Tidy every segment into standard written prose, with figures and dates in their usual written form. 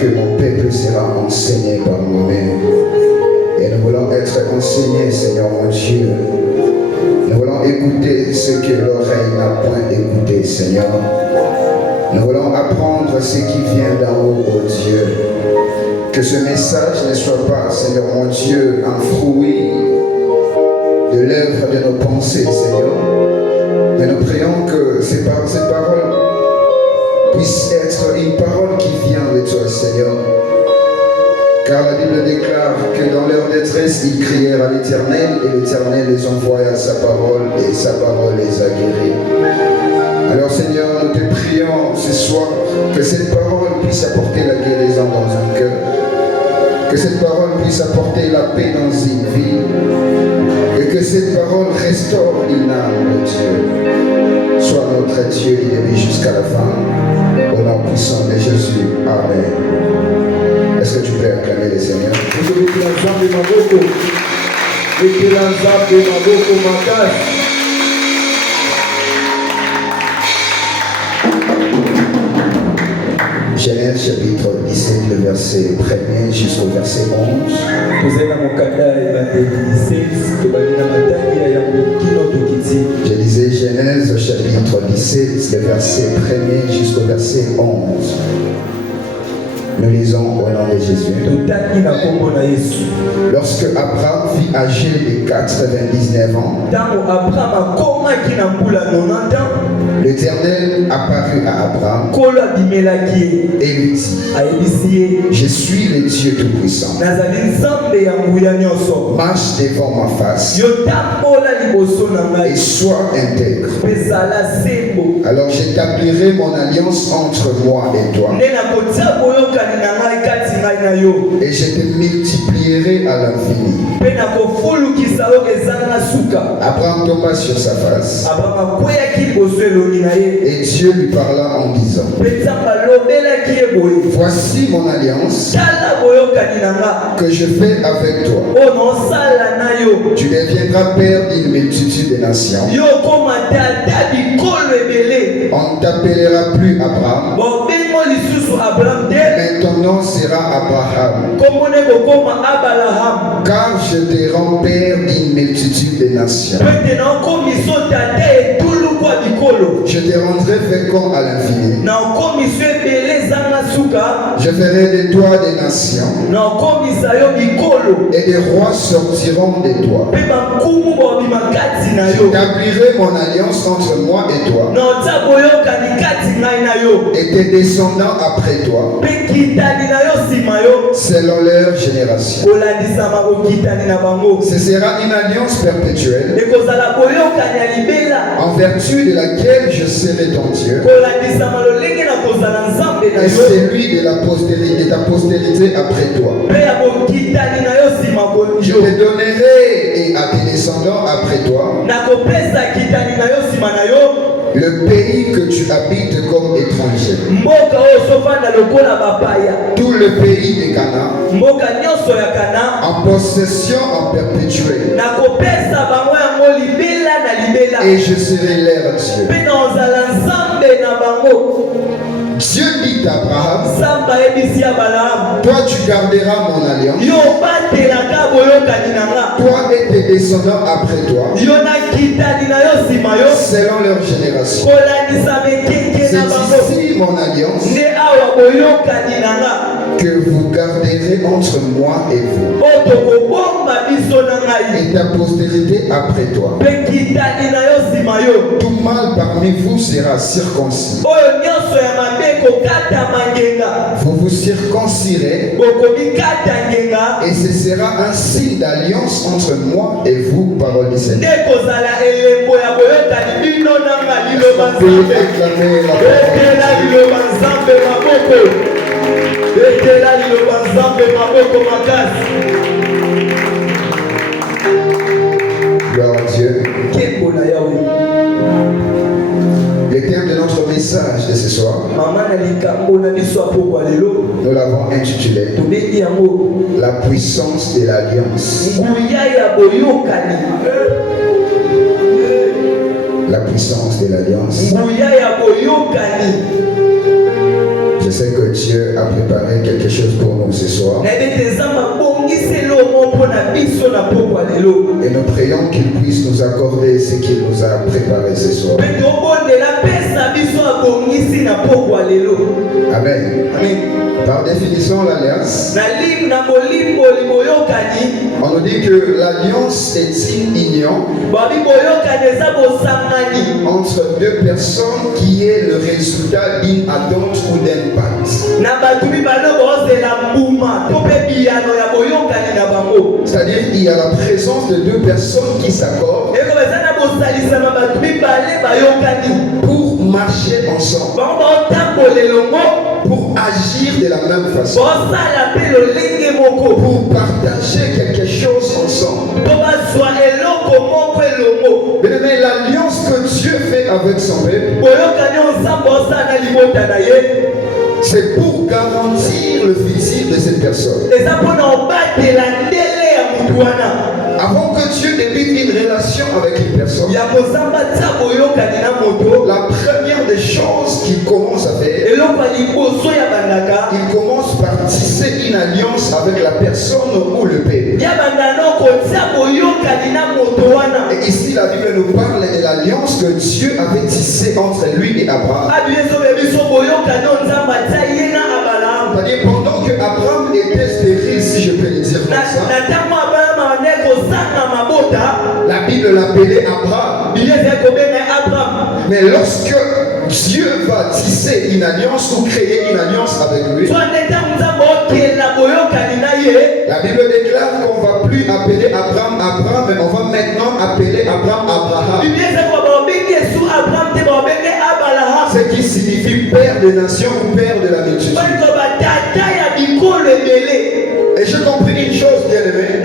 que mon peuple sera enseigné par moi-même. Et nous voulons être enseignés, Seigneur mon Dieu. Nous voulons écouter ce que l'oreille n'a point écouté, Seigneur. Nous voulons apprendre ce qui vient d'en haut, ô Dieu. Que ce message ne soit pas, Seigneur mon Dieu, un fruit de l'œuvre de nos pensées, Seigneur. Mais nous prions que ces paroles puissent être une parole qui vient de toi, Seigneur. Car la Bible déclare que dans leur détresse, ils crièrent à l'Éternel et l'Éternel les envoya sa parole et sa parole les a guéris. Alors Seigneur, nous te prions ce soir que cette parole puisse apporter la guérison dans un cœur, que cette parole puisse apporter la paix dans une vie, et que cette parole restaure une âme, ô Dieu. Sois notre Dieu, du début jusqu'à la fin, au nom puissant de Jésus. Amen. Est-ce que tu peux acclamer le Seigneur? Genèse chapitre 17, le verset 1er jusqu'au verset 11. Je disais Genèse chapitre 17, le verset 1er jusqu'au verset 11. Nous lisons au nom de Jésus. Lorsque Abraham fut âgé de 99 ans, l'Éternel apparut à Abraham et lui dit: Je suis le Dieu Tout-Puissant. Marche devant ma face et sois intègre. Alors j'établirai mon alliance entre moi et toi, et je te multiplierai à l'infini. Abraham tomba sur sa face, et Dieu lui parla en disant: Voici mon alliance que je fais avec toi. Tu deviendras père d'une multitude de nations. On ne t'appellera plus Abraham, mais ton nom sera Abraham, car je te rends père d'une multitude de nations. Je te rendrai fécond à l'infini. Je ferai de toi des nations, et des rois sortiront de toi. J'établirai mon alliance entre moi et toi, et tes descendants après toi, selon leur génération. Ce sera une alliance perpétuelle, en vertu de laquelle je serai ton Dieu, et celui de ta postérité après toi. Je te donnerai et à tes descendants après toi le pays que tu habites comme étranger, tout le pays de Canaan, en possession en perpétuelle, et je serai leur Dieu. Dieu dit à Abraham: Toi tu garderas mon alliance, toi et tes descendants après toi, selon leur génération. C'est ici mon alliance que vous garderez entre moi et vous, et ta postérité après toi. Tout mâle parmi vous sera circoncis. Vous vous circoncirez, et ce sera un signe d'alliance entre moi et vous, parole du Seigneur. Gloire à Dieu. Le thème de notre message de ce soir, nous l'avons intitulé La puissance de l'alliance. La puissance de l'alliance. Je sais que Dieu a préparé quelque chose pour nous ce soir. Et nous prions qu'il puisse nous accorder ce qu'il nous a préparé ce soir. Amen. Par définition, l'alliance, on nous dit que l'alliance est une union entre deux personnes qui est le résultat d'une attente ou d'un pacte. C'est-à-dire qu'il y a la présence de deux personnes qui s'accordent pour marcher ensemble, pour agir de la même façon, pour partager quelque chose ensemble. Mais l'alliance que Dieu fait avec son peuple, c'est pour garantir le futur de cette personne. Avant que Dieu débute une relation avec une personne, la première des choses qu'il commence à faire, il commence par tisser une alliance avec la personne ou le peuple. Et ici la Bible nous parle de l'alliance que Dieu avait tissée entre lui et Abraham. C'est-à-dire pendant que Abraham était stérile, si je peux le dire comme ça, la Bible l'appelait Abraham. Mais lorsque Dieu va tisser une alliance ou créer une alliance avec lui, la Bible déclare qu'on ne va plus appeler Abraham Abraham, mais on va maintenant appeler Abraham Abraham. Ce qui signifie père de nation ou père de la multitude. Et je compris une chose, bien aimé.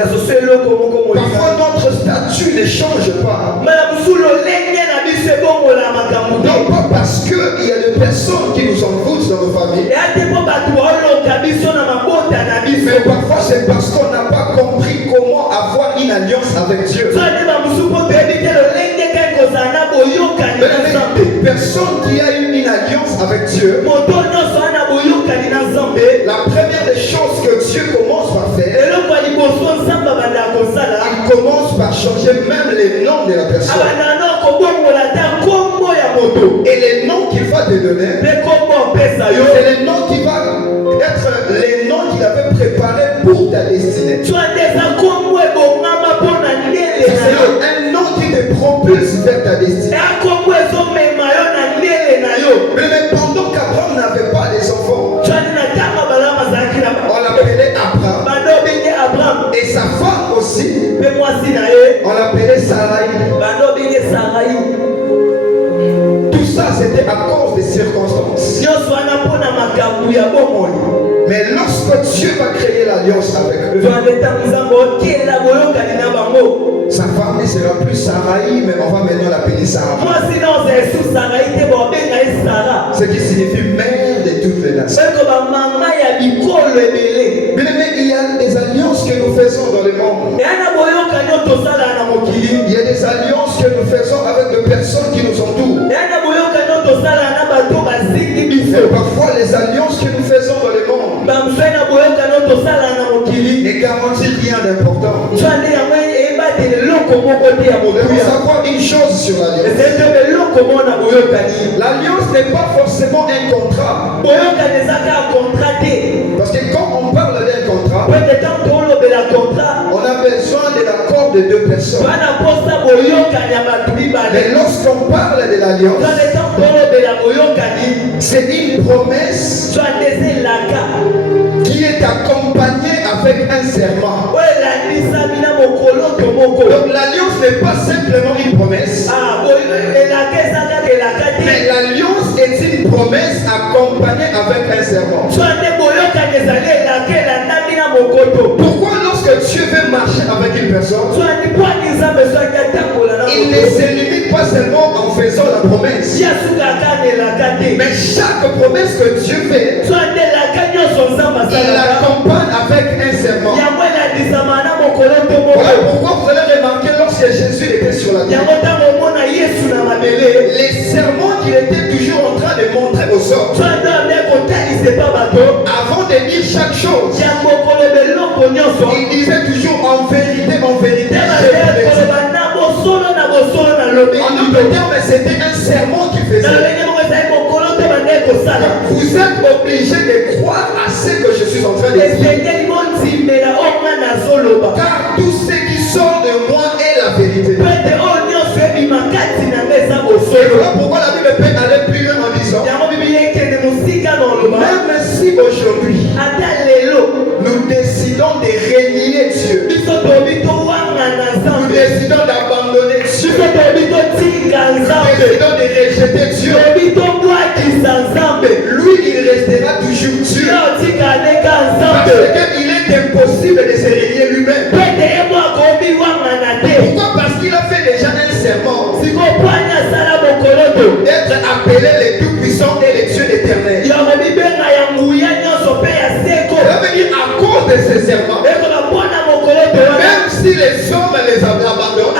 Parfois notre statut ne change pas. Non pas parce qu'il y a des personnes qui nous envoûtent dans nos familles, mais parfois c'est parce qu'on n'a pas compris comment avoir une alliance avec Dieu. Une personne qui a eu une alliance avec Dieu, la première des choses que Dieu commence par faire, il commence par changer même les noms de la personne. Et les noms qu'il va te donner, c'est les noms qui vont être les noms qu'il avait préparés pour ta destinée. C'est un nom qui te propulse vers ta destinée. Mais pendant qu'Abraham n'avait pas les enfants, on l'appelait Abraham. Et sa femme aussi, on l'appelait Sarai. Tout ça c'était à cause des circonstances. Mais lorsque Dieu va créer l'alliance avec eux, sa femme ne sera plus Sarai, mais on va maintenant l'appeler Sarah. Ce qui signifie mère de toutes les nations. Mais il y a des alliances que nous faisons dans le monde. Il y a des alliances que nous faisons avec des personnes qui nous entourent. Et parfois les alliances que nous faisons dans le monde ne garantissent rien d'important. Il faut savoir une chose sur l'alliance. L'alliance n'est pas forcément un contrat. Parce que quand on parle d'un contrat, on a besoin de l'accord de deux personnes. Mais lorsqu'on parle de l'alliance, c'est une promesse qui est accompagnée avec un serment. Donc l'alliance n'est pas simplement une promesse, mais l'alliance est une promesse accompagnée avec un serment. Pourquoi lorsque Dieu veut marcher avec une personne, il ne se limite pas seulement en faisant la promesse, mais chaque promesse que Dieu fait, il l'accompagne avec un serment. Voilà pourquoi vous allez remarquer lorsque Jésus était sur la terre, les serments qu'il était toujours en train de montrer aux hommes, avant de dire chaque chose, il disait toujours en vérité, en vérité. En d'autres termes, c'était un sermon qu'il faisait. Vous êtes obligé de croire à ce que je suis en train de dire. Car tout ce qui sort de moi est la vérité. Et voilà pourquoi la Bible peut aller plus loin en disant, même si aujourd'hui nous décidons de régner Dieu, nous décidons d'abandonner Dieu, nous décidons de rejeter Dieu, lui il restera toujours Dieu, parce qu'il est impossible de se régner lui-même. Pourquoi? Parce qu'il a fait déjà un serment d'être appelé le Tout-Puissant et le Dieu éternel. Ça veut dire à cause de ces serments, même si les hommes les abandonnent,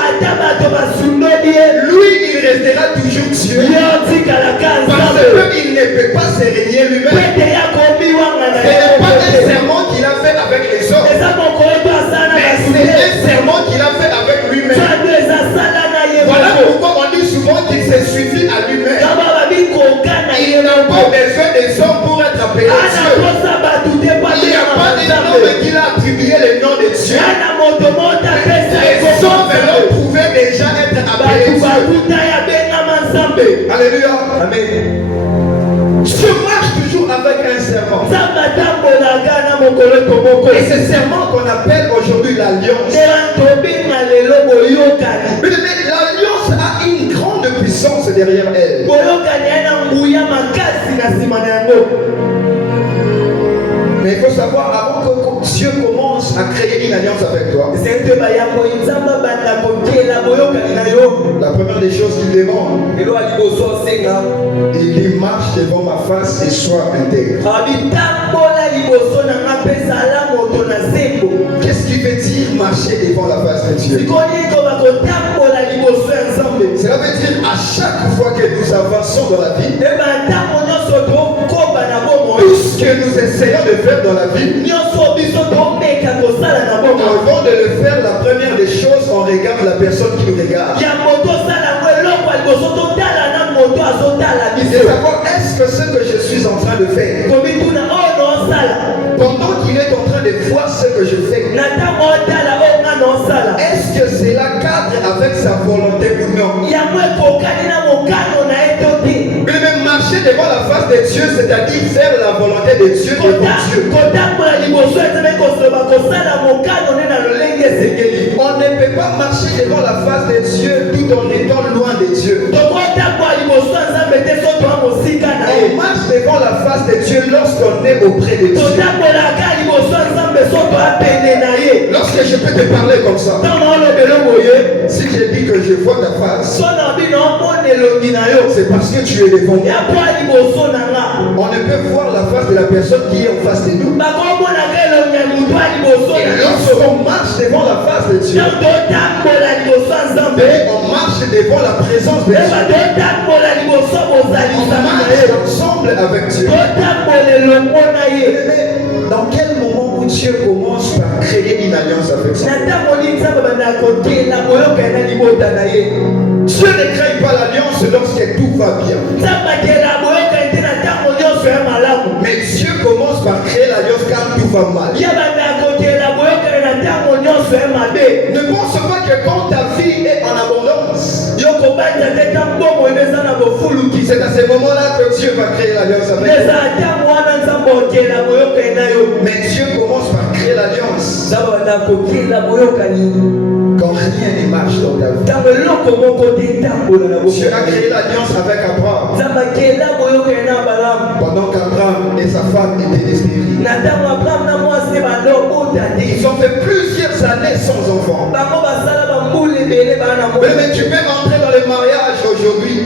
lui il restera toujours Dieu, parce qu'il ne peut pas se régner lui-même. Ce n'est pas un serment qu'il a fait avec les hommes, mais c'est un serment qu'il a fait avec lui-même. Voilà pourquoi on dit souvent qu'il se suffit à lui-même. Il n'a pas besoin des hommes pour être appelé Dieu. Il n'y a pas d'un homme qui a attribué le nom de Dieu. Les hommes l'ont prouvé déjà être appelés Dieu. Alléluia. Amen. Je marche toujours avec un serment. Et ce serment qu'on appelle aujourd'hui l'alliance. Mais l'alliance a une grande puissance derrière elle. Mais il faut savoir, avant que Dieu commence à créer une alliance avec toi, la première des choses qu'il demande, il dit marche devant ma face et sois intègre. Qu'est-ce qui veut dire marcher devant la face de Dieu? Cela veut dire à chaque fois que nous avançons dans la vie, tout ce que nous essayons de faire dans la vie, avant de le faire, la première des choses, on regarde la personne qui nous regarde. Et savoir est-ce que ce que je suis en train de faire, pendant qu'il est en train de voir ce que je fais, est-ce que cela cadre avec sa volonté ou non? Mais même marcher devant la face de Dieu, c'est-à-dire faire la volonté de Dieu devant Dieu. On ne peut pas marcher devant la face de Dieu tout en étant loin de Dieu. On marche devant la face de Dieu lorsqu'on est auprès de Dieu. Lorsque je peux te parler comme ça, si je dis que je vois ta face, c'est parce que tu es devant moi. On ne peut voir la face de la personne qui est en face de nous. Et lorsqu'on marche devant la face de Dieu, on marche devant la présence de Dieu. On marche ensemble avec Dieu. Dans quel moment où Dieu commence par créer une alliance avec toi? Dieu ne crée pas l'alliance lorsque tout va bien. Mais Dieu commence par créer l'alliance quand tout va mal. Ne pense pas que quand ta vie est en abondance, c'est à ce moment-là que Dieu va créer l'alliance avec toi. Mais Dieu commence par créer l'alliance quand rien ne marche dans ta vie. Dieu a créé l'alliance avec Abraham pendant qu'Abraham et sa femme étaient stériles. Ils ont fait plusieurs années sans enfants. Mais tu peux entrer dans le mariage aujourd'hui.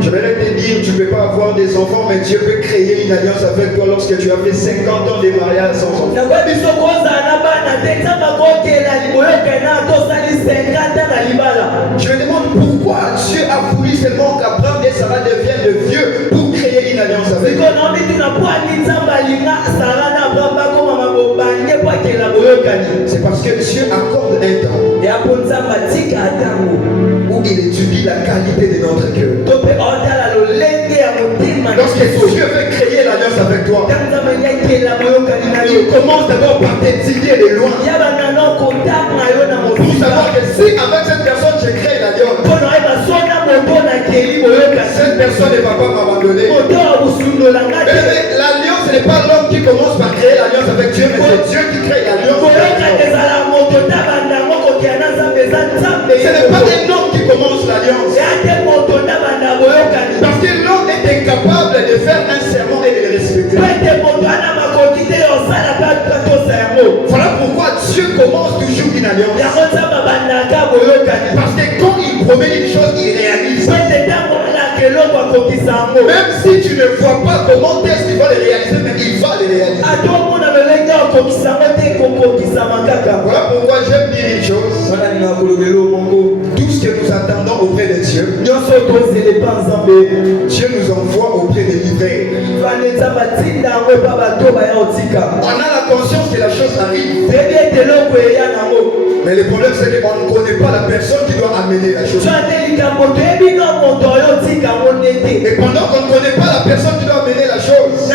Je vais te dire, tu ne peux pas avoir des enfants, mais Dieu peut créer une alliance avec toi lorsque tu as fait 50 ans de mariage sans enfants. Je me demande pourquoi Dieu a voulu seulement qu'Abraham et Sarah deviennent vieux pour créer une alliance avec que Dieu accorde un temps où il étudie la qualité de notre cœur. Lorsque Dieu veut créer l'alliance avec toi, il commence d'abord par t'étudier de loin. Pour savoir que si avec cette personne je crée l'alliance, cette personne ne va pas m'abandonner. L'alliance, ce n'est pas l'homme qui commence par créer l'alliance avec Dieu, mais c'est Dieu qui crée l'alliance. Ce n'est pas un homme qui commence l'alliance. Parce que l'homme est incapable de faire un serment et de le respecter. Voilà pourquoi Dieu commence toujours une alliance. Parce que quand il promet une chose, il réalise. Même si tu ne vois pas comment est-ce qu'il va le réaliser, mais il va le réaliser. Voilà pourquoi j'aime dire une chose. Tout ce que nous attendons auprès de Dieu, Dieu nous envoie auprès des livreurs. On a la conscience que la chose arrive. Mais le problème c'est qu'on ne connaît pas la personne qui doit amener la chose. Et pendant qu'on ne connaît pas la personne qui doit amener la chose,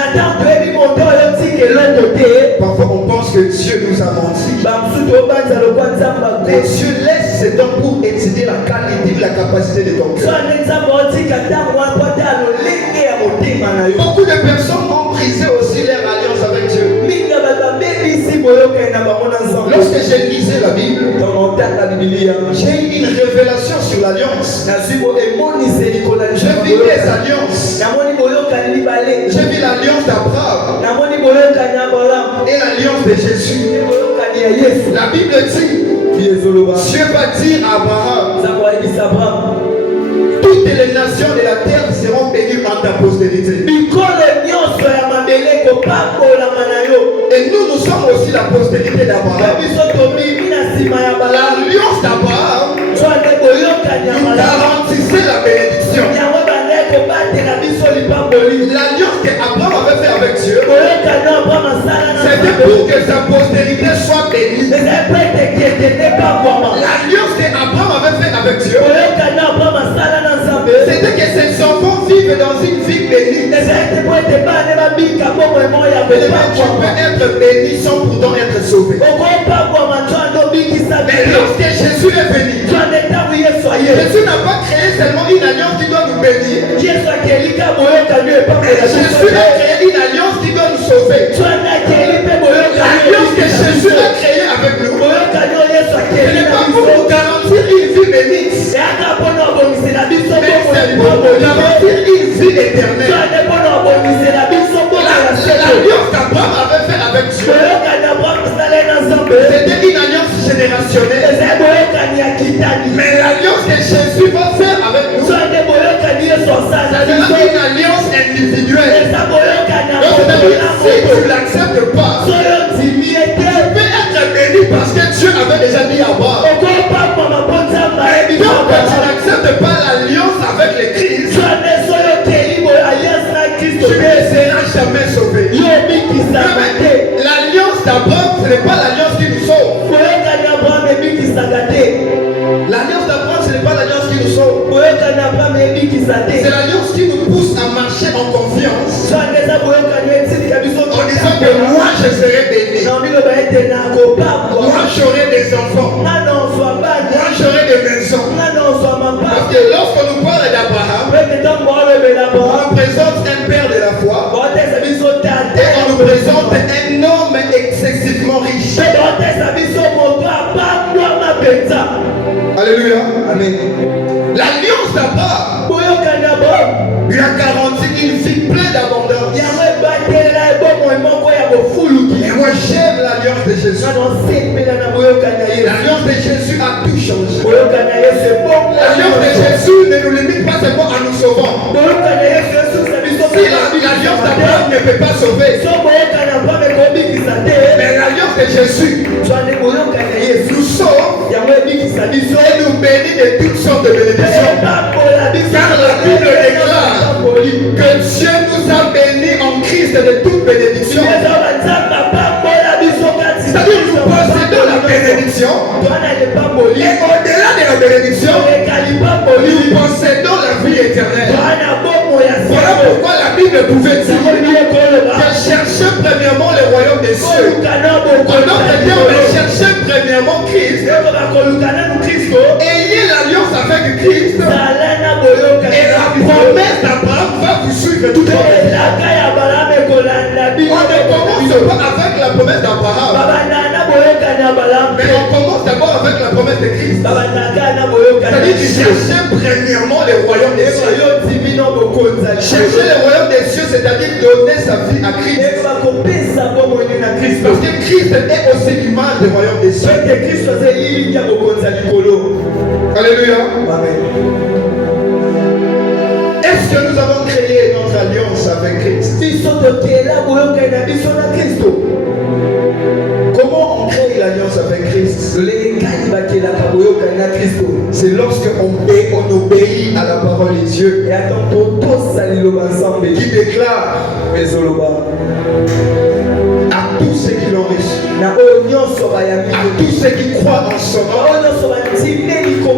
parfois on pense que Dieu nous a menti. Mais Dieu laisse ce temps pour étudier la qualité, la capacité de ton cœur. Beaucoup de personnes ont brisé aussi leur alliance avec Dieu. Lorsque j'ai lisé la Bible, j'ai eu une révélation sur l'alliance. J'ai vu des alliances. J'ai vu l'alliance d'Abraham et l'alliance de Jésus. La Bible dit, Dieu va dire à Abraham, toutes les nations de la terre seront bénies en ta postérité. Et nous sommes aussi la postérité d'Abraham. L'alliance d'Abraham nous garantissait la bénédiction. L'alliance qu'Abraham avait fait avec Dieu, c'était pour que sa postérité soit bénie. L'alliance qu'Abraham avait fait avec Dieu, c'était que ses enfants vivent dans une vie bénie. Mais tu peux être béni sans pourtant être sauvé. Mais lorsque Jésus est venu, Jésus n'a pas créé seulement une alliance qui doit nous bénir. Jésus a créé une alliance qui doit nous sauver. L'alliance que Jésus a créée avec nous, ce n'est pas pour nous garantir une vie bénite, mais c'est pour nous garantir une vie éternelle. L'alliance qu'Abraham avait fait avec Dieu, c'était une alliance générationnelle. Mais l'alliance que Jésus va faire avec nous, c'est une alliance individuelle. Donc, si tu ne l'acceptes pas, tu peux être béni parce que Dieu avait déjà dit à Abraham. Mais donc, tu n'acceptes pas l'alliance avec les Christ, tu ne seras jamais sauvé. L'alliance d'Abraham, ce n'est pas l'alliance qui nous sauve. L'alliance d'Abraham, ce n'est pas l'alliance qui nous sauve. C'est l'alliance qui nous pousse à marcher en confiance. En disant que moi je serai béni. Moi j'aurai des enfants. Moi j'aurai des maisons. Parce que lorsqu'on nous parle d'Abraham, on nous présente un père de la foi. Et on nous présente un homme excessivement riche. Alléluia. Amen. L'alliance d'Abraham lui a garanti une vie pleine d'abondance. Et moi j'aime l'alliance de Jésus. L'alliance de Jésus a tout changé. L'alliance de Jésus ne nous limite pas seulement à nous sauvant. Si l'alliance d'Abraham ne peut pas sauver, mais l'alliance de Jésus nous sauve et nous bénit de toutes sortes de bénédictions. Car la Bible déclare que Dieu nous a bénis en Christ de toute bénédiction. C'est-à-dire nous possédons la bénédiction. bénédiction. Et au-delà de la bénédiction, nous possédons la vie éternelle. Voilà pourquoi la Bible pouvait dire que cherchez premièrement le royaume des cieux. Pendant que Dieu cherchait premièrement Christ, ayez l'alliance avec Christ, et la promesse d'Abraham va vous suivre toute votre vie. On ne commence pas avec la promesse d'Abraham, mais on commence d'abord avec la promesse de Christ. C'est-à-dire qu'il cherchait premièrement le royaume des cieux. Chercher le royaume des cieux, c'est-à-dire donner sa vie à Christ. Parce que Christ est aussi l'image du royaume des cieux. Alléluia. Amen. Est-ce que nous avons créé notre alliance avec Christ? Comment on crée l'alliance avec Christ? C'est lorsque on obéit à la parole de Dieu qui déclare à tous ceux qui l'ont reçu, à tous ceux qui croient en son nom,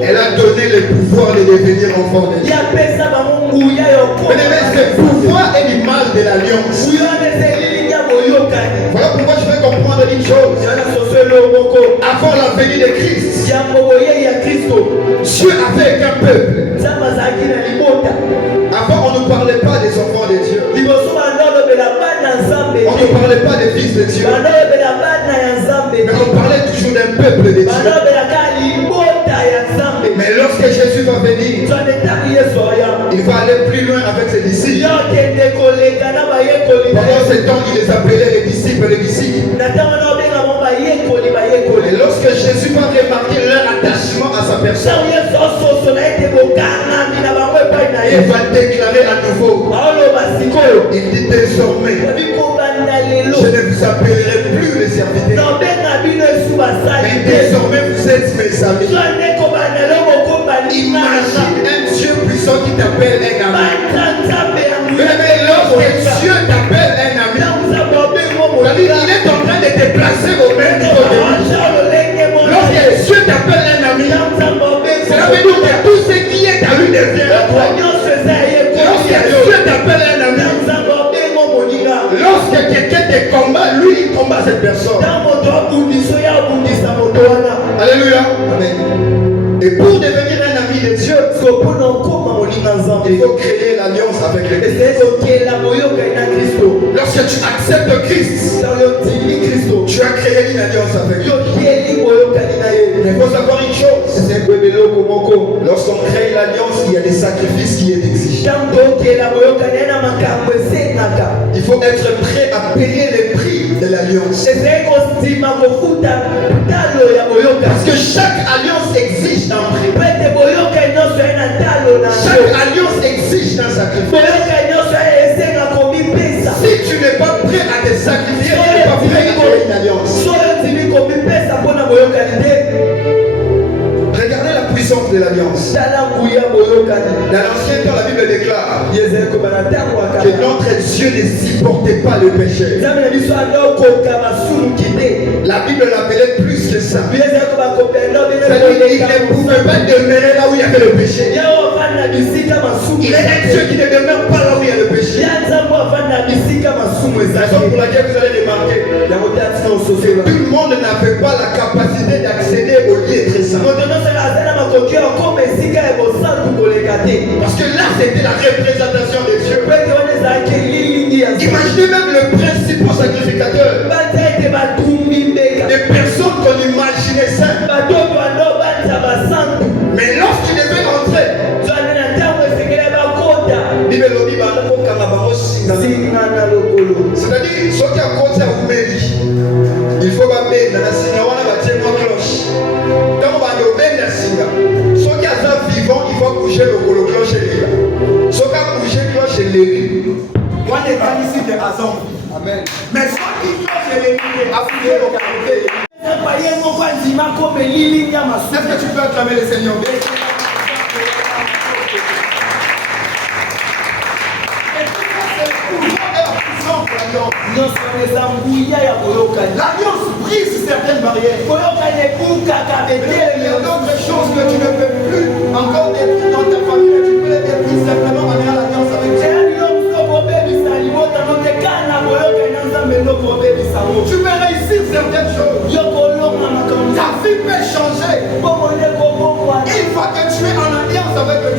elle a donné le pouvoir de devenir enfant de Dieu. Mais ce pouvoir est l'image de l'alliance. Voilà pourquoi je vais comprendre une chose. Avant la venue de Christ, Dieu avait qu'un peuple. Avant, on ne parlait pas des enfants de Dieu. On ne parlait pas des fils de Dieu. Mais on parlait toujours d'un peuple de Dieu. Mais lorsque Jésus va venir, il va aller plus loin avec ses disciples. Pendant ce temps, il les appelait les disciples. Et lorsque Jésus va remarquer leur attachement à sa personne, il va déclarer à nouveau. Il dit désormais, je ne vous appellerai plus les serviteurs, mais désormais vous êtes mes amis. Imagine un Dieu puissant qui t'appelle un ami. Mais lorsque Dieu t'appelle un ami, il est en train de te placer au même niveau de lui. Lorsque Dieu t'appelle un ami, cela veut dire que tout ce qui est à lui devient à toi. Lorsque Dieu t'appelle un ami, lorsque quelqu'un te combat, lui il combat cette personne. Alléluia. Amen. Et pour devenir un ami de Dieu, il faut créer l'alliance avec le Christ. Lorsque tu acceptes Christ, tu as créé une alliance avec lui. Il faut savoir une chose. Lorsqu'on crée l'alliance, il y a des sacrifices qui est exigé. Il faut être prêt à payer les prix de l'alliance. Parce que chaque alliance exige un prix. Chaque alliance exige un sacrifice. Si tu n'es pas prêt à te sacrifier, tu n'es pas prêt à créer une alliance. Regardez la puissance de l'alliance. Dans l'ancien temps, la Bible déclare que notre Dieu ne supportait pas le péché. La Bible l'appelait plus que ça. C'est-à-dire qu'il ne pouvait pas demeurer là où il y avait le péché. Il est un Dieu qui ne demeure pas là où il y a le péché. C'est la raison pour laquelle vous allez remarquer, tout le monde n'avait pas la capacité d'accéder au lieu très saint. Parce que là, c'était la représentation de Dieu. Imaginez même le principal sacrificateur. Des personnes qu'on imaginait saintes. Mais lorsqu'il devait entrer, c'est-à-dire, ceux qui ont côté à vous, il faut pas mettre dans la singa, on a bâti une cloche. Quand on va nous mettre dans la singa, ceux qui sont vivants, il faut bouger le cloche et l'île. Ceux qui ont bougé le cloche et l'île. Moi, je n'ai pas ici de raison. Amen. Mais ceux qui cloche et l'île, affronter le côté. Est-ce que tu peux acclamer le Seigneur? L'alliance brise certaines barrières. Il y a d'autres choses que tu ne peux plus encore détruire dans ta famille, mais tu peux les détruire simplement en ayant l'alliance avec Dieu. Tu peux réussir certaines choses. Ta vie peut changer. Il faut que tu es en alliance avec le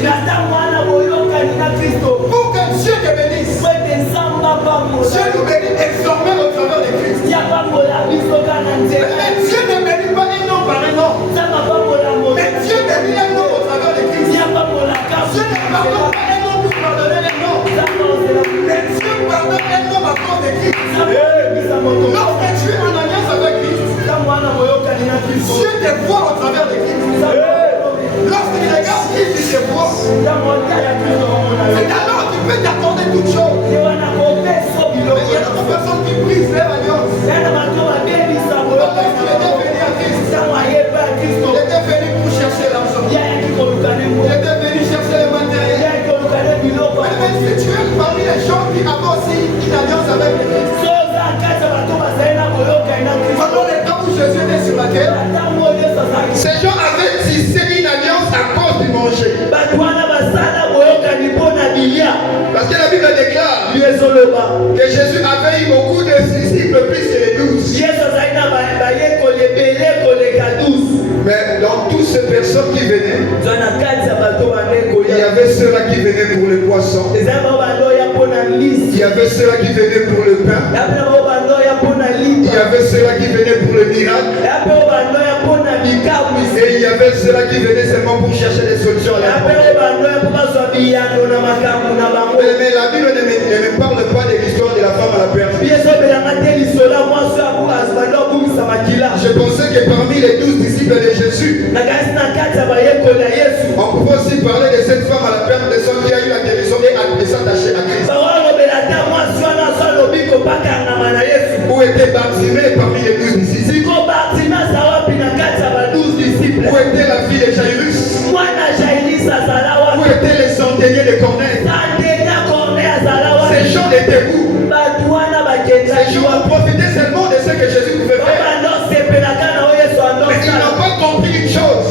Christ. Pour que Dieu te bénisse. Dieu nous bénit désormais au travers de Christ. Mais Dieu ne bénit pas un homme par un homme. Mais Dieu bénit un homme au travers de Christ. Dieu ne pardonne pas un homme pour pardonner un homme. Mais Dieu pardonne un homme à cause de Christ. Lorsque tu es en alliance avec Christ, Dieu te voit au travers de Christ. Lorsque tu regardes Christ, il te voit. C'est alors qu'il peut t'accorder toutes choses. Mais il y a d'autres personnes qui brisent leur alliance. Lorsqu'il était venu à Christ, il était venu pour chercher l'argent. Il était venu chercher le matériel. Mais si tu es parmi les gens qui avaient aussi une alliance avec le Christ, pendant les temps où Jésus était sur la terre, ces gens avaient tissé une alliance à cause du manger. Parce que la Bible déclare que Jésus avait eu beaucoup de disciples plus que les 12. Mais dans toutes ces personnes qui venaient, il y avait ceux-là qui venaient pour le poisson. Il y avait ceux-là qui venaient pour le pain. Il y avait ceux-là qui venaient pour le miracle. Et il y avait ceux-là qui venaient seulement pour chercher des solutions à la mais la Bible ne me parle pas de l'histoire de la femme à la perle. Je pensais que parmi les 12 disciples de Jésus, on pouvait aussi parler de cette femme à la perle de son qui a eu la guérison et s'attacher à Christ. Où était Bartimée parmi les 12 disciples? Où était la fille de Jairus? Où étaient les centeniers de Corneille? Ces gens étaient où? Ces gens ont profité seulement de ce que Jésus pouvait faire. Mais ils n'ont pas compris une chose.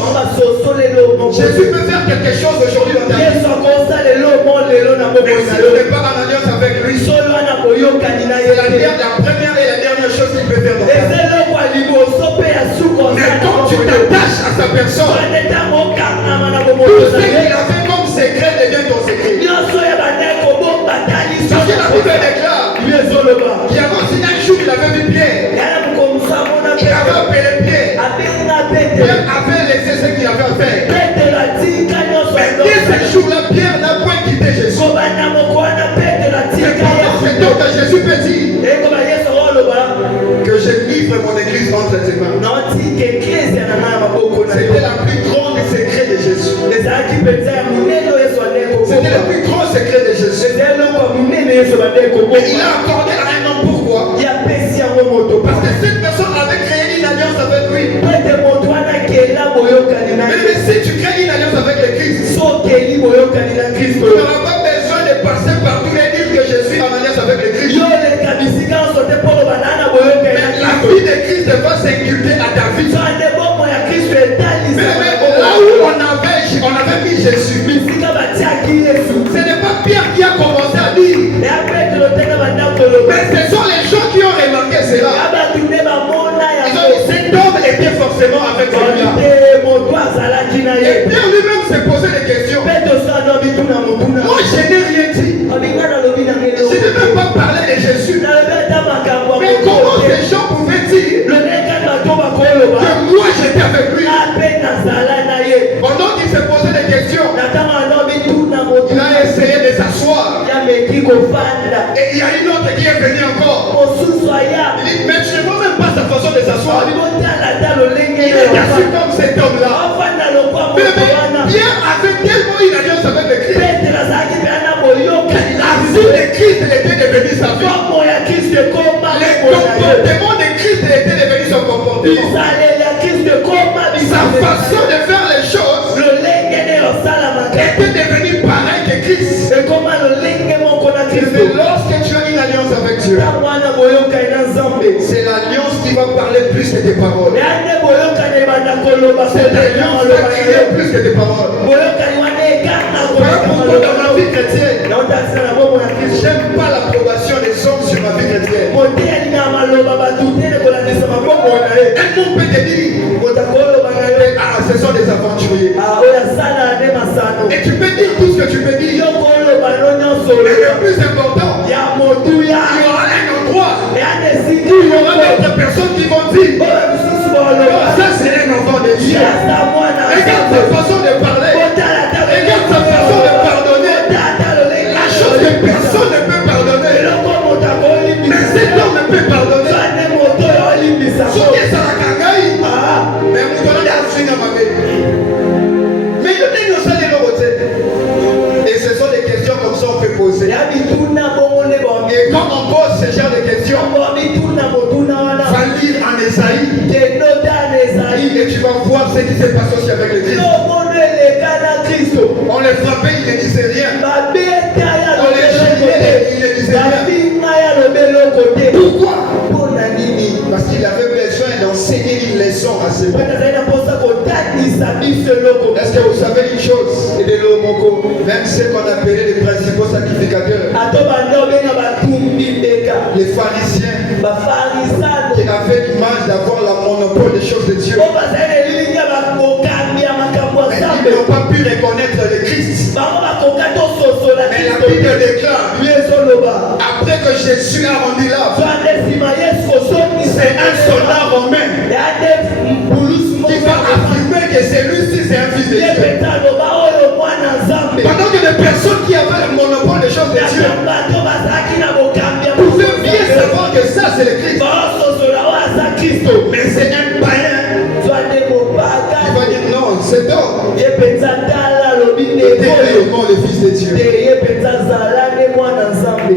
Jésus peut faire quelque chose aujourd'hui dans ta vie. Mais si tu n'es pas en alliance avec lui, c'est la première et la dernière chose qu'il peut faire dans ta vie. Mais quand tu t'attaches à sa personne, tout ce qu'il a fait comme secret devient ton secret. Parce que la Bible déclare qu'il y avait aussi un jour il avait vu Pierre. Il avait appelé Pierre. Pierre avait laissé ce qu'il avait à faire. Mais dès ce jour-là, Pierre n'a point quitté Jésus. C'est pendant ce temps que Jésus peut dire que je livre mon église entre tes mains. C'était la plus grande secret de Jésus. C'était le plus grand secret de Jésus. Mais il a accordé à un homme. Pourquoi? Parce que cette personne avait créé une alliance avec lui. Mais si tu crées une alliance avec le Christ, tu n'auras pas besoin de passer par tous les livres que je suis en alliance avec le Christ. Mais la vie de Christ va s'inculter à ta vie. Mais là où on avait mis Jésus, ce n'est pas Pierre qui a commencé à dire. Mais ce sont les gens qui ont remarqué cela. Ils ont dit cet homme était forcément avec celui-là. Et Pierre lui-même s'est posé des questions. Moi je n'ai rien dit. Je n'ai même pas parlé de Jésus. Mais comment ces gens pouvaient dire que moi j'étais avec lui? Pendant qu'il s'est posé des questions, il a essayé de s'asseoir. Et il y a une autre qui est venue encore. Il dit, mais je ne vois même pas sa façon de s'asseoir. Il est assis comme cet homme-là. Mais Pierre avait tellement une alliance avec le Christ. La vie de Christ était devenue sa vie. Le comportement de Christ était devenu son comportement. Sa façon de faire les choses était devenue pareille que Christ. Mais lorsque tu as une alliance avec Dieu, tes paroles. C'est des liens sacrés plus que tes paroles. Voilà pourquoi dans ma vie chrétienne, j'aime pas l'approbation des hommes sur ma vie chrétienne. Un homme peut te dire, ah, ce sont des aventuriers. Et tu peux dire tout ce que tu peux dire. Mais le plus important, il y aura un endroit où il y aura d'autres personnes qui vont dire, oh, ça c'est un enfant de Dieu. Regarde sa façon de parler. Regarde sa façon de pardonner. La chose que personne ne peut pardonner. Mais cet homme ne peut pardonner. Et ce sont des questions comme ça on peut poser. Et quand on pose ce genre de questions, va lire en Esaïe et tu vas voir ce qui s'est passé aussi avec le Christ. On les frappait, ils ne disaient rien. On les chicotait, ils ne disaient rien. Pourquoi? Parce qu'il avait besoin d'enseigner une leçon à ses peuples. Est-ce que vous savez une chose? Même ceux qu'on appelait les principaux sacrificateurs, les pharisiens, qui avaient l'image d'avoir le monopole des choses de Dieu, mais ils n'ont pas pu reconnaître le Christ. Mais la Bible déclare, après que Jésus a rendu l'âme, c'est un soldat romain qui va affirmer que celui-ci c'est un fils de Dieu. Pendant que les personnes qui avaient le monopole des choses de Dieu pouvaient bien savoir que ça c'est le Christ. Mais c'est un païen qui va dire non, c'est donc éternellement le fils de Dieu.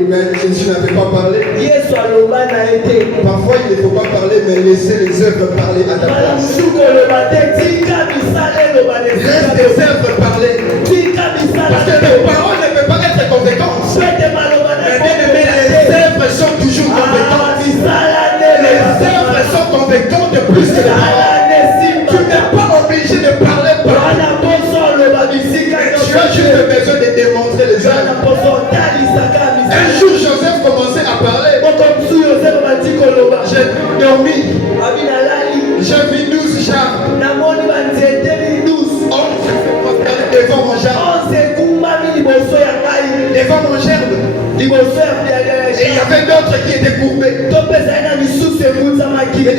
Mais Jésus n'avait pas parlé. Parfois il ne faut pas parler, mais laisser les œuvres parler à ta place. Laisse tes œuvres parler. Parce que tes paroles ne peuvent pas être conséquentes. Mais bien aimé, les œuvres sont toujours compétentes. Les œuvres sont compétentes de plus que les paroles. Tu n'es pas obligé de parler par tu as juste besoin de démontrer les œuvres. Un jour, Joseph commençait à parler. J'ai dormi. J'ai vu 12 jambes. Devant mon gerbe. Devant mon gerbe. Et il y avait d'autres qui étaient courbés. Et les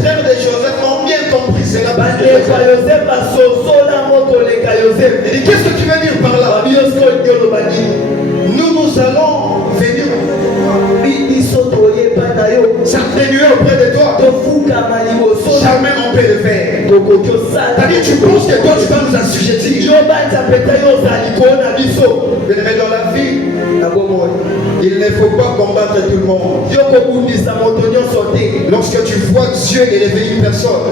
frères de Joseph ont bien compris cela. Il dit, qu'est-ce que tu veux dire par là? Nous allons venir s'atténuer auprès de toi. Jamais on peut le faire. C'est-à-dire, tu penses que toi tu vas nous assujettir. Mais dans la vie, il ne faut pas combattre tout le monde. Lorsque tu vois Dieu élever une personne,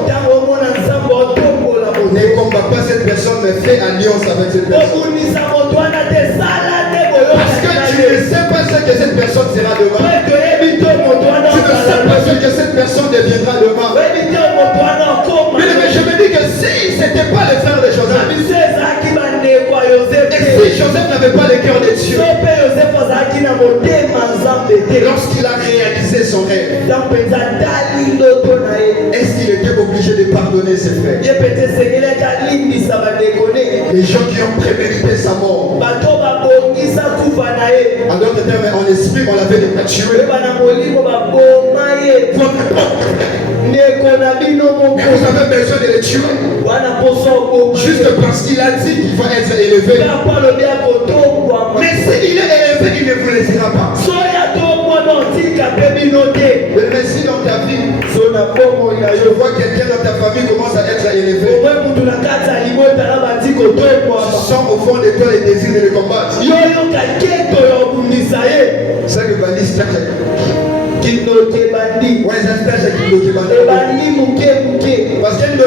ne combat pas cette personne, mais fais alliance avec cette personne. Parce que tu ne sais pas ce que cette personne sera demain. Tu ne sais pas ce que cette personne deviendra demain. Mais je me dis que si ce n'était pas le frère de Joseph, et si Joseph n'avait pas le cœur de Dieu, lorsqu'il a réalisé son rêve, est-ce qu'il était obligé de pardonner ses frères? Les gens qui ont prémédité sa mort, en d'autres termes, en esprit, on l'avait déjà tué. Mais vous avez besoin de le tuer juste parce qu'il a dit qu'il va être élevé. Mais s'il est élevé, il ne vous laissera pas. Mais si dans ta vie, je vois quelqu'un dans ta famille commence à être élevé, tu sens au fond de toi les désirs de le combattre. C'est le bandit stage. Parce que nous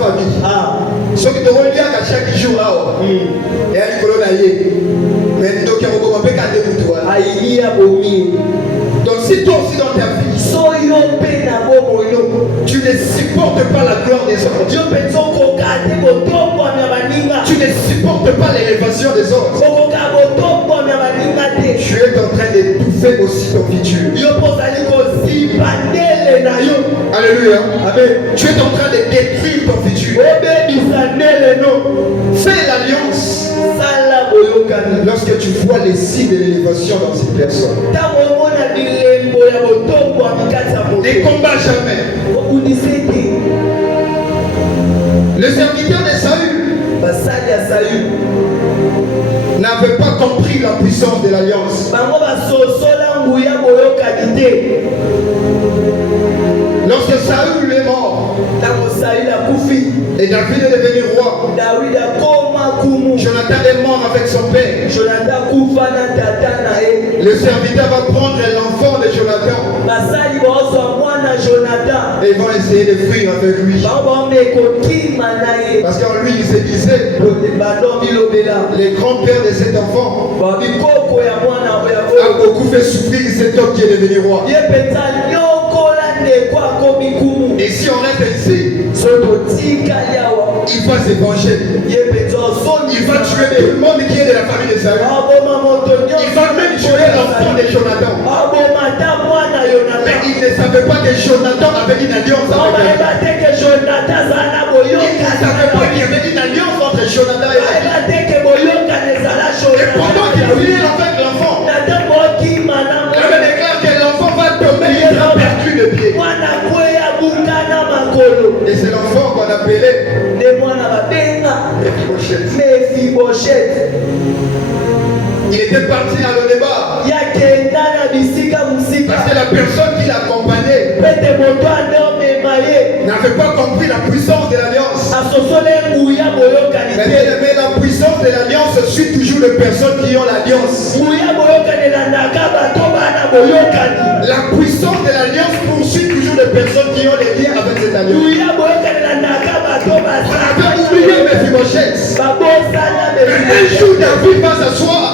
famille. Ce qui te relie à chaque jour là, et à l'école mais nous qui avons commencé à donc si toi aussi dans ta vie, supportes pas la gloire des autres. Tu ne supportes pas l'élévation des autres. Tu es en train d'étouffer aussi ton futur. Alléluia. Amen. Tu es en train de détruire ton futur. Fais l'alliance lorsque tu vois les signes de l'élévation dans une personne. Ne combat jamais. Le serviteur de Saül n'avait pas compris la puissance de l'alliance. Lorsque Saül est mort et David est devenu roi, Jonathan est mort avec son père. Le serviteur va prendre l'enfant de Jonathan et ils vont essayer de fuir avec lui. Parce qu'en lui, il se disait, les grands-pères de cet enfant a beaucoup fait souffrir cet homme qui est devenu roi. Et si on reste ici, il va se venger. Il va tuer tout le monde qui est de la famille de Saül. Il va même tuer l'enfant de Jonathan. Mais il ne savait pas que Jonathan avait une alliance avec lui. Il ne savait pas qu'il y avait une alliance entre Jonathan et David. Et pendant qu'il priait avec l'enfant, il avait déclaré que l'enfant va tomber, il sera perdu de pied. Et c'est l'enfant qu'on appelait Mephibosheth. Il était parti dans le débat. Parce que la personne qui l'accompagnait n'avait pas compris la puissance de l'alliance. Mais la puissance de l'alliance suit toujours les personnes qui ont l'alliance. La puissance de l'alliance poursuit toujours les personnes qui ont les liens avec cette alliance. On avait oublié Mephibosheth. Un jour David va s'asseoir.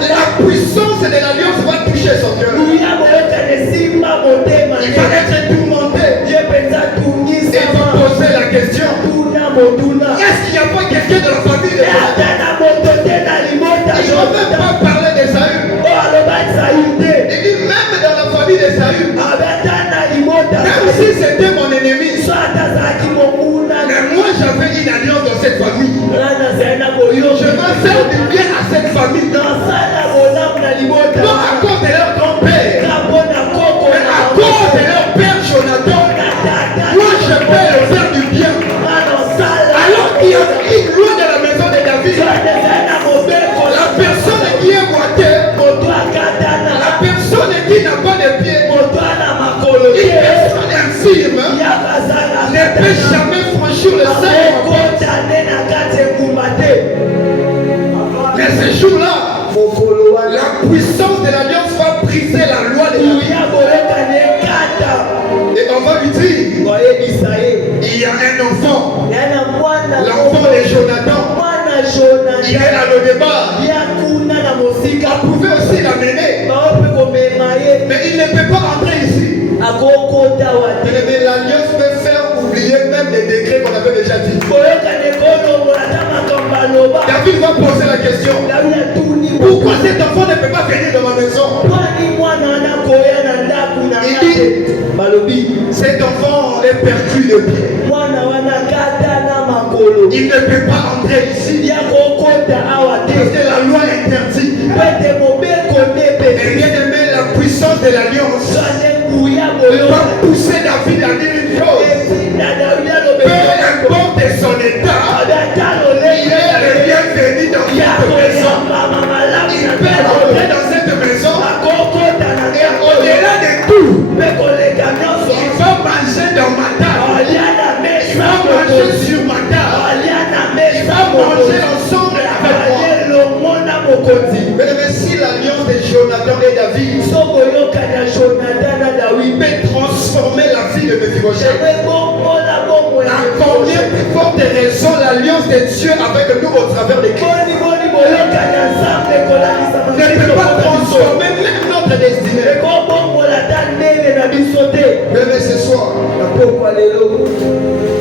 La puissance de l'alliance va toucher son cœur. Il va être tourmenté. Et il va poser la question. Est-ce qu'il n'y a pas quelqu'un de la famille de Jonathan? Il ne va même pas parler de Saül. Il dit même dans la famille de Saül. Même si c'était mon ennemi. Mais moi j'avais une alliance dans cette famille. Je vais faire du bien à cette famille. Non à cause de leur grand-père. Mais à cause de leur père Jonathan. Moi je peux leur faire du bien. Alors qu'il y a une loi de la maison de David. La personne qui est moitée. La personne qui n'a pas de pied. Une personne infirme ne peut jamais franchir le seuil. Mais ce jour-là, la puissance de l'alliance va briser la loi de David. Et on va lui dire, il y a un enfant, l'enfant de Jonathan. Il est dans le débat. On pouvait aussi l'amener. Mais il ne peut pas rentrer ici. Mais l'alliance peut faire oublier même les décrets qu'on avait déjà dit. David va poser la question. Pourquoi cet enfant ne peut pas venir dans ma maison? Il dit, cet enfant est perdu de pied. Il ne peut pas entrer ici. Parce que la loi interdit. Et bien aimé, la puissance de l'alliance va pousser David à dire une chose. Peu importe son état, il est le bienvenu dans cette maison. Il peut rentrer dans cette maison. Et au-delà de tout, il va manger dans ma table. Il va manger sur ma table. Il va manger ensemble avec moi. Mais si l'alliance de Jonathan et David peut transformer la vie de Mephibosheth, à combien plus forte raison l'alliance de Dieu avec nous au travers de Christ ne peut pas transformer même notre destinée. Mais ce soir, Na pokwa lelo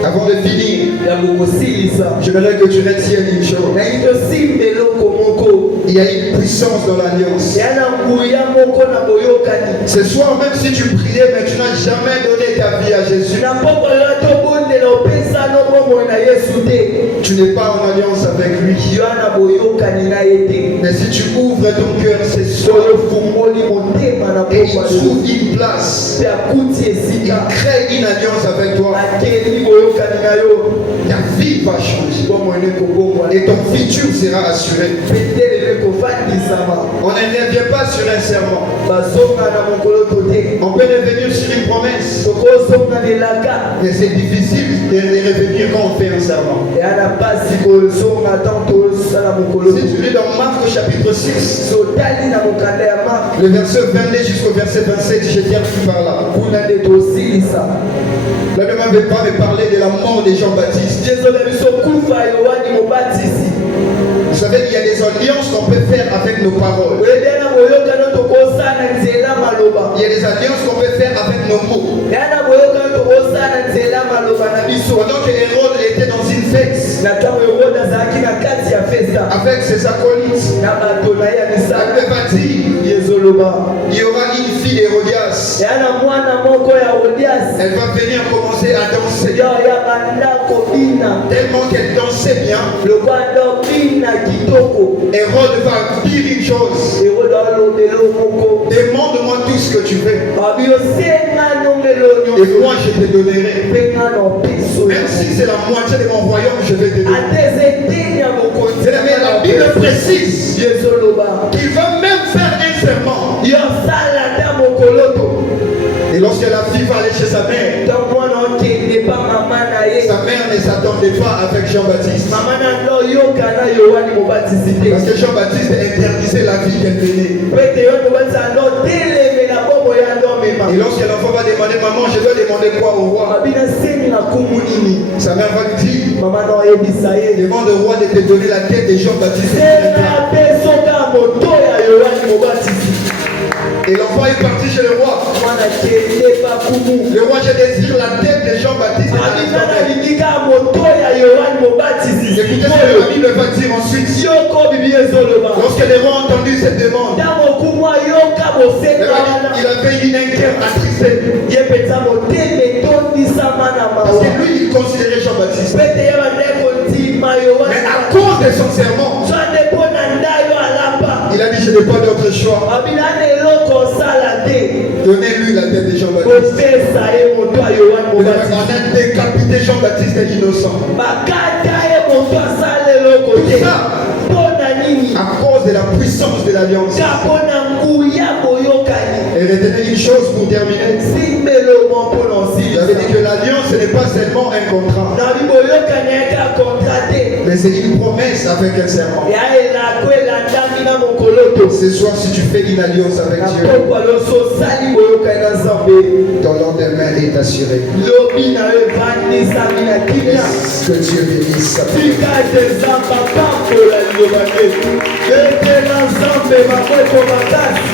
avant de finir, ya kokosilisa. j'aimerais que tu retiennes une chose. Na itosimba eloko moko. Il y a une puissance dans l'alliance. Ya na nguya moko na boyokani. Ce soir, même si tu priais, mais tu n'as jamais donné ta vie à Jésus, Na pokwa lelo tobondela opesa no bomoi na Yesu te. tu n'es pas en alliance avec lui. Yo na boyokani na ye te. Mais si tu ouvres ton cœur ce soir, Soyo fungoli motema na et pokwa il lelo. trouve une place, Pe akuti il esika. crée une alliance avec toi, Akeli boyokani na yo. ta vie va changer. Bomoi ne kobomwa. Et ton futur sera assuré. Petelele kofandisama. On ne revient pas sur un serment. Bazonga na mokolo tote. On peut revenir sur une promesse, Tokozonga nelaka. mais c'est difficile de revenir quand on fait un serment. Yana pasi kozonga tant tosala mokolo. Si tu lis dans Marc au chapitre 6, Sotali na mokanda ya Mark. le verset 22 jusqu'au verset 27, je termine par là. Kuna nde tosilisa. La Bible ne veut pas me parler de la mort de Jean-Baptiste. Jesu na biso kufa Yohani Mobatisi. Vous savez, il y a des alliances qu'on peut faire avec nos paroles. Oyebena boyokana tokosala nzela maloba. Il y a des alliances qu'on peut faire avec nos mots. Yana boyokana tokosala nzela maloba na biso. Pendant que Hérode était dans une fête Na tango Herode azalaki na kati ya festa. avec ses acolytes, Na bato na ye ya la misala. Bible va dire, Yezoloba. il y aura une fille d'Hérodias. Yana mwana moko ya Odias. Elle va venir commencer à danser. Yo ya bandako bina. Tellement qu'elle dansait bien, Lokwando bina kitoko. Hérode va dire une chose. Herode alobelo moko. Demande-moi tout ce que tu veux. Babiosenga nongelo Et nyonso. moi je te donnerai. Penga no piso. Même si c'est la moitié de mon royaume, je vais te donner. Atezedenya mokonzi. Mais la Bible précise Yezoloba. qu'il va même faire un serment. Yo sala ta mokoloto. Et lorsque la fille va aller chez sa mère, Ton mwana okende pa mama na ye. sa mère ne s'attendait pas avec Jean-Baptiste. Mama na ndo yokana Yohani Mobatisi te. Parce que Jean-Baptiste interdisait la vie qu'elle venait. Pete Yohani Mobatisi ando telemela bobo ya ndo mema. Et lorsque l'enfant va demander, maman, je dois demander quoi au roi? Babina seni na kumu nini. Sa mère va lui dire, Mama na oyebisa ye. demande au roi de te donner la tête de Jean-Baptiste. Sena peso ka moto ya Yohani Mobatisi. Et l'enfant est parti chez le roi. Mwana kende pa kumu. Le roi, je désire la tête de Jean-Baptiste. Babina na lingika moto ya Yohani Mobatisi. Écoutez ce que la Bible va dire ensuite. Yoko bibi ezoloba. Lorsque le roi a entendu cette demande, Ntango kumwa yoka bosenga wana. il avait eu un cœur attristé. Ye penza motema etondisama na Parce mawa. que lui, il considérait Jean-Baptiste. Pete ye bandeko ntima Mais Yohani. à cause de son serment, Twande mpo na ndayo alapa. il a dit, je n'ai pas d'autre choix. Babina na eloko osala te. Donnez-lui la tête de Jean-Baptiste. Kopesa ye moto ya Yohani On Mobatisi. a décapité Jean-Baptiste innocent. Bakata ye moto asala eloko te. Tout ça. Mpo na nini? À cause de la puissance de l'alliance. Ka mpo na nguya boyokani. Et retenez une chose pour terminer. Simbelomo mpo na J'avais dit osilisa. que l'alliance, ce n'est pas seulement un contrat, Na biboyokani yaka kontra te. mais c'est une promesse avec un serment. Ya elako elandami na mokoloto. Ce soir, si tu fais une alliance avec Na Dieu, pokwa loso osali boyokani na Nzambe. ton lendemain est assuré. Lobi na yo evandisami na kimia. Que Dieu bénisse sa vie. Tika ete Nzambe apambola liloba te. Ete na Nzambe maboko makasi.